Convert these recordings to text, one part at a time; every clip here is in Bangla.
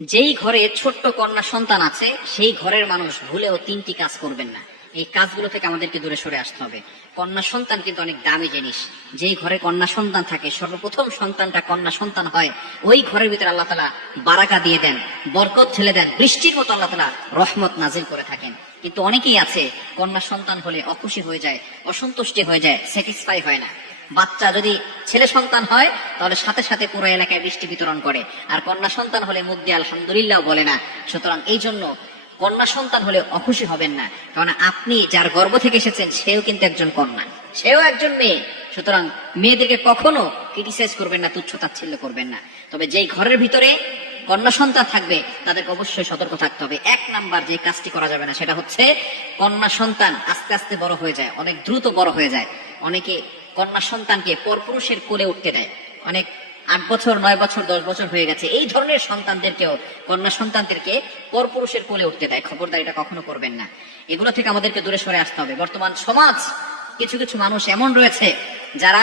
যেই ঘরে ছোট্ট কন্যা সন্তান আছে, সেই ঘরের মানুষ ভুলেও তিনটি কাজ করবেন না। এই কাজগুলো থেকে আমাদেরকে দূরে সরে আসতে হবে। কন্যা সন্তান কিন্তু অনেক দামি জিনিস। যেই ঘরে কন্যা সন্তান থাকে, সর্বপ্রথম সন্তানটা কন্যা সন্তান হয়, ওই ঘরের ভিতরে আল্লাহ তালা বারাকা দিয়ে দেন, বরকত ঠেলে দেন, বৃষ্টির মতো আল্লাহ তালা রহমত নাজিল করে থাকেন। কিন্তু অনেকেই আছে, কন্যা সন্তান হলে অখুশি হয়ে যায়, অসন্তুষ্টি হয়ে যায় স্যাটিসফাই হয় না। বাচ্চা যদি ছেলে সন্তান হয়, তাহলে সাথে সাথে পুরো এলাকায় বৃষ্টি বিতরণ করে। আর কন্যা সন্তান হলে মুখ দিয়ে আলহামদুলিল্লাহ বলে না। সুতরাং এই জন্য কন্যা সন্তান হলে অখুশি হবেন না। কারণ আপনি যার গর্ব থেকে এসেছেন, সেও কিন্তু একজন কন্যা। সেও একজন মেয়ে। সুতরাং মেয়েদেরকে কখনো ক্রিটিসাইজ করবেন না, তুচ্ছ তাচ্ছিল্য করবেন না। তবে যেই ঘরের ভিতরে কন্যা সন্তান থাকবে, তাদেরকে অবশ্যই সতর্ক থাকতে হবে। এক নাম্বার যে কাজটি করা যাবে না, সেটা হচ্ছে কন্যা সন্তান আস্তে আস্তে বড় হয়ে যায়। অনেক দ্রুত বড় হয়ে যায়। অনেকে কন্যা সন্তানকে পরপুরুষের কোলে উঠতে দেয়। অনেক আট বছর, নয় বছর, দশ বছর হয়ে গেছে। এই ধরনের সন্তানদেরকেও, কন্যা সন্তানদেরকে পরপুরুষের কোলে উঠতে দেয়। খবরদার এটা কখনো করবেন না। এগুলো থেকে আমাদেরকে দূরে সরে আসতে হবে। বর্তমান সমাজ, কিছু কিছু মানুষ এমন রয়েছে, যারা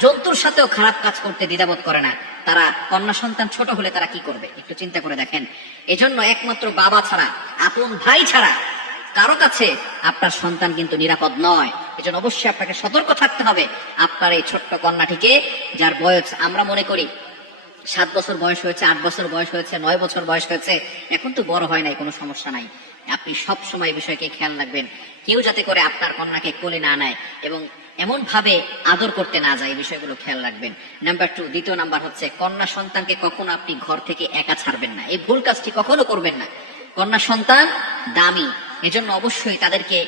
জন্তুর সাথেও খারাপ কাজ করতে দ্বিধাবোধ করে না। তারা কন্যা সন্তান ছোট হলে তারা কি করবে? একটু চিন্তা করে দেখেন। এজন্য একমাত্র বাবা ছাড়া, আপন ভাই ছাড়া, কারও কাছে আপনার সন্তান কিন্তু নিরাপদ নয়। এজন্য অবশ্যই আপনাকে সতর্ক থাকতে হবে। আপনার এই ছোট্ট কন্যাটিকে, যার বয়স আমরা মনে করি সাত বছর বয়স হয়েছে, আট বছর বয়স হয়েছে, নয় বছর বয়স হয়েছে, এখন তো বড় হয় নাই, কোনো সমস্যা নাই। আপনি সব সময় বিষয়কে খেয়াল রাখবেন। কেউ যাতে করে আপনার কন্যাকে কোলে না নেয় এবং এমন ভাবে আদর করতে না যায়, এই বিষয়গুলো খেয়াল রাখবেন। নাম্বার টু, দ্বিতীয় নাম্বার হচ্ছে, কন্যা সন্তানকে কখনো আপনি ঘর থেকে একা ছাড়বেন না। এই ভুল কাজটি কখনো করবেন না। কন্যা সন্তান দামি, এজন্য অবশ্যই তাদেরকে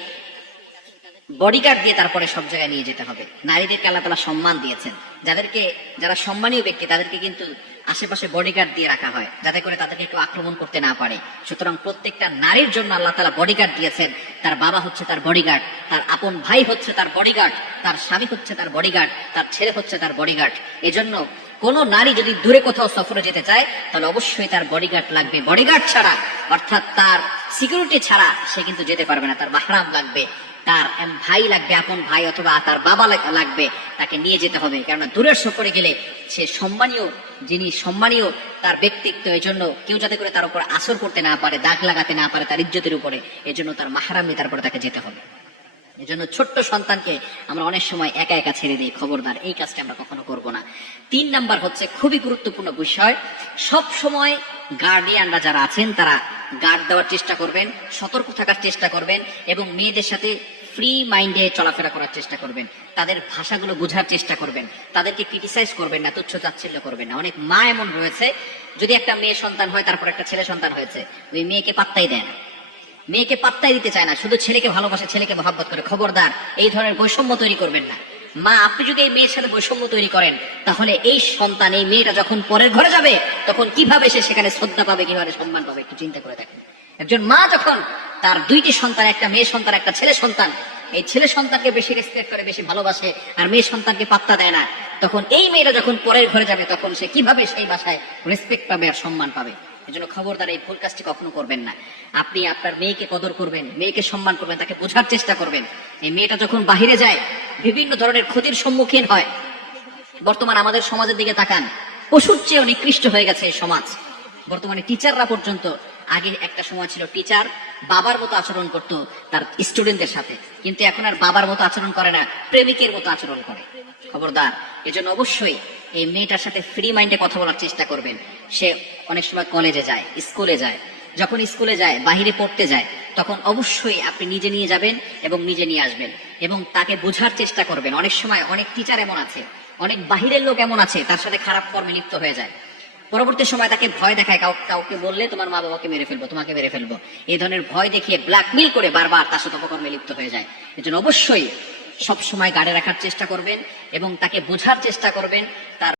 বডিগার্ড দিয়ে তারপরে সব জায়গায় নিয়ে যেতে হবে। নারীদেরকে আল্লাহ তালা সম্মান দিয়েছেন। যাদেরকে, যারা সম্মানীয় ব্যক্তি, তাদেরকে কিন্তু আশেপাশে বডিগার্ড দিয়ে রাখা হয়, যাতে করে তাদেরকে কেউ আক্রমণ করতে না পারে। সুতরাং প্রত্যেকটা নারীর জন্য আল্লাহ তালা বডিগার্ড দিয়েছেন। তার বাবা হচ্ছে তার বডিগার্ড তার আপন ভাই হচ্ছে তার বডিগার্ড তার স্বামী হচ্ছে তার বডিগার্ড তার ছেলে হচ্ছে তার বডিগার্ড এজন্য কোন নারী যদি দূরে কোথাও সফরে যেতে চায়, তাহলে অবশ্যই তার বডিগার্ড লাগবে। বডিগার্ড ছাড়া, অর্থাৎ তার সিকিউরিটি ছাড়া সে কিন্তু যেতে পারবে না, তার মাহরাম লাগবে। তার ভাই লাগবে, আপন ভাই অথবা তার বাবা লাগবে, তাকে নিয়ে যেতে হবে। কেননা দূরের সফরে গেলে সে সম্মানীয়, যিনি সম্মানীয়, তার ব্যক্তিত্ব এই জন্য কেউ যাতে করে তার উপর আসর করতে না পারে, দাগ লাগাতে না পারে তার ইজ্জতের উপরে, এই জন্য তার মাহারাম নিয়ে তারপরে তাকে যেতে হবে। এজন্য ছোট্ট সন্তানকে আমরা অনেক সময় একা একা ছেড়ে দিই, খবরদার, এই কাজটা আমরা কখনো করব না। তিন নাম্বার হচ্ছে খুবই গুরুত্বপূর্ণ বিষয় সব সময় গার্ডিয়ানরা যারা আছেন, তারা গার্ড দেওয়ার চেষ্টা করবেন, সতর্ক থাকার চেষ্টা করবেন এবং মেয়েদের সাথে ফ্রি মাইন্ডে চলাফেরা করার চেষ্টা করবেন। তাদের ভাষাগুলো বোঝার চেষ্টা করবেন। তাদেরকে ক্রিটিসাইজ করবেন না তুচ্ছ তাচ্ছিল্য করবেন না। অনেক মা এমন রয়েছে, যদি একটা মেয়ে সন্তান হয়, তারপর একটা ছেলে সন্তান হয়েছে, ওই মেয়েকে পাত্তাই দেয় না। মেয়েকে পাত্তাই দিতে চায় না, শুধু ছেলেকে ভালোবাসে, ছেলেকে মহাব্বত করে, খবরদার, এই ধরনের বৈষম্য তৈরি করবেন না। মা, আপনি যদি এই মেয়ের সাথে বৈষম্য তৈরি করেন, তাহলে এই সন্তান, এই মেয়েটা যখন পরের ঘরে যাবে, তখন কীভাবে সে সেখানে শ্রদ্ধা পাবে, কীভাবে সম্মান পাবে, একটু চিন্তা করে দেখেন। একজন মা যখন তার দুইটি সন্তান, একটা মেয়ে সন্তান, একটা ছেলে সন্তান, এই ছেলে সন্তানকে বেশি রেসপেক্ট করে, বেশি ভালোবাসে, আর মেয়ে সন্তানকে পাত্তা দেয় না, তখন এই মেয়েটা যখন পরের ঘরে যাবে, তখন সে কীভাবে সেই বাসায় রেসপেক্ট পাবে আর সম্মান পাবে? এজন্য খবরদার, এই ভুল কাজটি কখনো করবেন না। আপনি আপনার মেয়েকে কদর করবেন, মেয়েকে সম্মান করবেন, তাকে বোঝার চেষ্টা করবেন। এই মেয়েটা যখন বাহিরে যায় বিভিন্ন ধরনের ক্ষতির সম্মুখীন হয়। বর্তমান আমাদের সমাজের দিকে তাকান। পশুর চেয়েও নিকৃষ্ট হয়ে গেছে এই সমাজ। বর্তমানে টিচাররা পর্যন্ত আগে একটা সময় ছিল টিচার বাবার মতো আচরণ করত তার স্টুডেন্টদের সাথে। কিন্তু এখন আর বাবার মতো আচরণ করে না, প্রেমিকের মতো আচরণ করে। খবরদার, এজন্য অবশ্যই এই মেয়েটার সাথে ফ্রি মাইন্ডে কথা বলার চেষ্টা করবেন। সে অনেক সময় কলেজে যায় স্কুলে যায়। যখন স্কুলে যায়, বাহিরে পড়তে যায় তখন অবশ্যই আপনি নিজে নিয়ে যাবেন এবং নিজে নিয়ে আসবেন এবং তাকে বোঝার চেষ্টা করবেন। অনেক সময় অনেক টিচার এমন আছে, অনেক বাহিরের লোক এমন আছে, তার সাথে খারাপ কর্মে লিপ্ত হয়ে যায়। পরবর্তী সময় তাকে ভয় দেখায়, কাউ- কাউকে বললে তোমার মা বাবাকে মেরে ফেলব, তোমাকে মেরে ফেলব। এই ধরনের ভয় দেখিয়ে ব্ল্যাকমেল করে বারবার তার সাথে অপকর্মে লিপ্ত হয়ে যায়। এজন্য অবশ্যই সব সময় গাড়ি রাখার চেষ্টা করবেন এবং তাকে বোঝার চেষ্টা করবেন, তার